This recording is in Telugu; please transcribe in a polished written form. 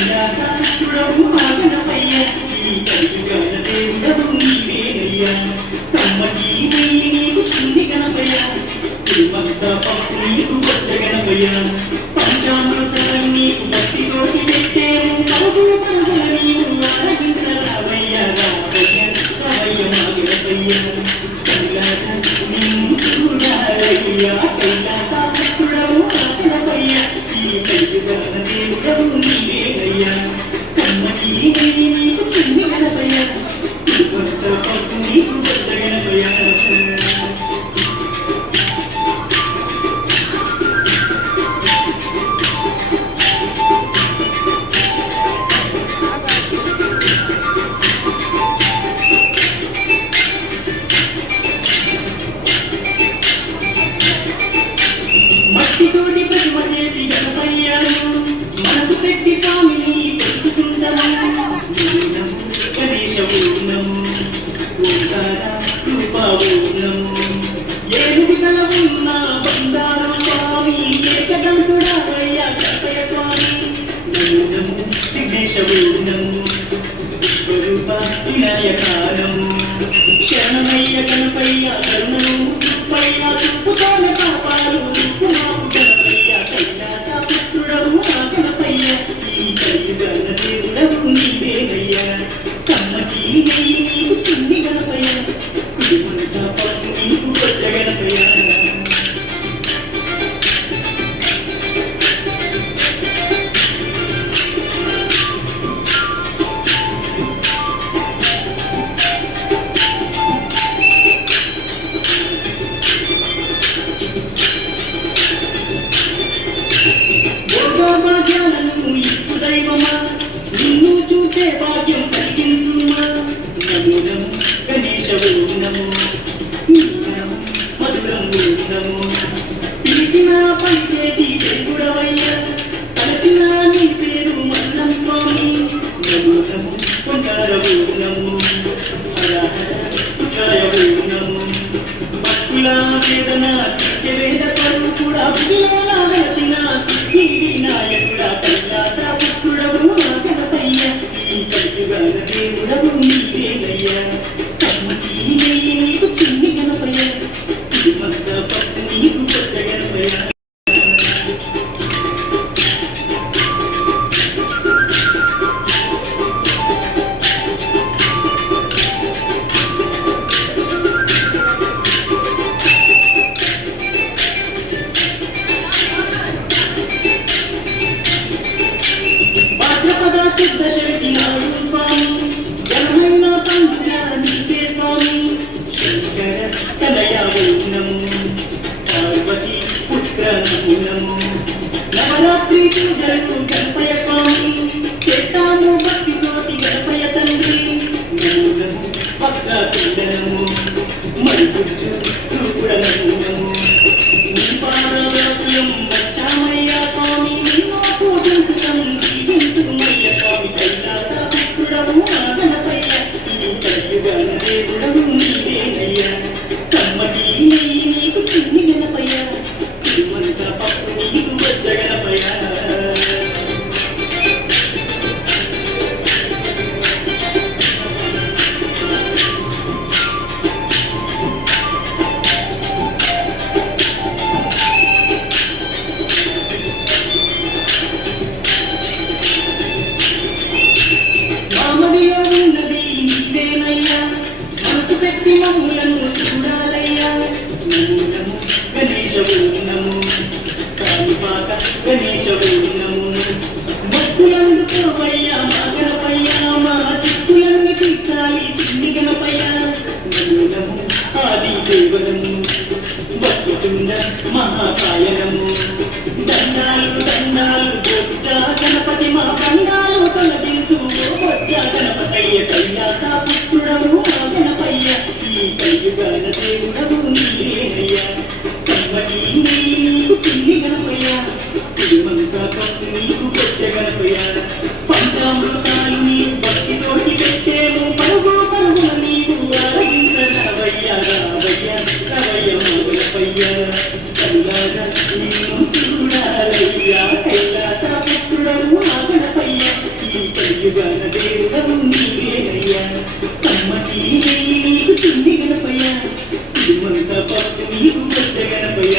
కైలాసపుత్రుడవు మా గణపయ్య ఈ కలియుగాల దేవుడవు నీవేనయ్యా కమ్మకి నెయ్యి నీకు చిన్ని గణపయ్య తిరుమంతా పప్పు నీకు కొత్త గణపయ్య పంచామృతాలు నీకు భక్తి తోటి పెట్టేము పరుగు పరుగుల నీవు ఆరగించరావయ్యా రావయ్య రావయ్య మా గణపయ్య కైలాస నిన్ను చూడాలయ్యా కైలాసపుత్రుడవు మా గణపయ్య ఈ కలియుగాల దేవుడవు నీవేనయ్యా కమ్మకి నెయ్యి నీకు చిన్ని గణపయ్య తిరుమంతా పప్పు నీకు కొత్త గణపయ్య మట్టితోటి ప్రతిమ చేసి గణపయ్యను మనసు పెట్టి స్వామిని తెలుసుకుంటాము గణేశము ఓంకార రూపము ఏనుగు తల ఉన్న బంగారు స్వామి ఏకదంతుడవయ్య గణపయ్య స్వామి విఘ్నేశము విశ్వరూప వినాయకానము శరణమయ్య గణపయ్య కరుణము తుప్పయ్య తుప్పుతోనే పాపాలు తుప్పుమాపు గణపయ్య కైలాసపుత్రుడవు మా గణపయ్య ఈ కలియుగాల దేవుడవు నీవేనయ్యా కమ్మకి నెయ్యి నీకు చిన్ని గణపయ్య కుటుంబంతా పప్పు నీకు కొత్త గణపయ్య భాగ్యాలను ఇచ్చు దైవమా నిన్ను చూసే భాగ్యం కలిగించుమా నమో గణేశవు నమో మధురము నమో పిలిచిన పలికేటి దేవుడవయ్య తలచిన నీ పేరు మల్లం స్వామి నమో కొండారవు నమో హరహరయవు నమో భక్తుల వేదన వేద స్వరూపుడా భుజలోన వెలసిన సిద్ధి వినాయకుడా కైలాసపుత్రుడవు మా గణపయ్య ఈ కలియుగాల దేవుడవు నీవేనయ్యా కమ్మకి నెయ్యి నీకు చిన్ని గణపయ్య తిరుమంతా పప్పు నీకు కొత్త గణపయ్య దశరథి నాడు స్వామి జనమైన పండుగ నీకే స్వామి శంకర కలయావు నమో పార్వతి పుత్ర నమో నవరాత్రి పూజలు గణపయ్య స్వామి చేస్తాము భక్తితోటి గణపయ్య తండ్రి నమో భక్తకుండనము మరిపుచ్చు రూపుడ నమో నీ పాదవాసులం వచ్చామయ్యా స్వామి నిన్నో పూజించుతం దీవించుమయ్య స్వామి కైలాసపుత్రుడవు మా గణపయ్య ఈ కలియుగాల దేవుడవు నీవేనయ్యా కమ్మకి నెయ్యి నీకు చిన్ని గణపయ్య తిరుమంతా పప్పు నీకు కొత్త గణపయ్య మామదిలో ఉన్నది నీవేనయ్యా మనసు పెట్టి మమ్ములను చూడాలయ్యా నమో గణేశవు నమో కాళీపాక గణేశవు నమో మొక్కులందుకోవయ్యా మా గణపయ్య మా చిక్కులన్నీ తీర్చాలి చిన్ని గణపయ్య నమో ఆది దేవనము భక్తుతుండ మహాకాయనము దండాలు దండాలు బొజ్జ గణపతి మా దండాలు తొలగించు బొజ్జ గణపతయ్య కైలాసపుత్రుడవు మా గణపయ్య ఈ కలియుగాల దేవుడవు నీవేనయ్యా కమ్మకి నెయ్యి నీకు చిన్ని గణపయ్య తిరుమంతా పప్పు నీకు కొత్త గణపయ్య పంచామృతాలు నీ భక్తితోటి పెట్టేము పరుగు పరుగుల నీవు ఆరగించరావయ్యా రావయ్య రావయ్య మా గణపయ్య కల్లారా నిన్ను చూడాలయ్యా కైలాసపుత్రుడవు మా గణపయ్య నీకు వచ్చ గణపయ్య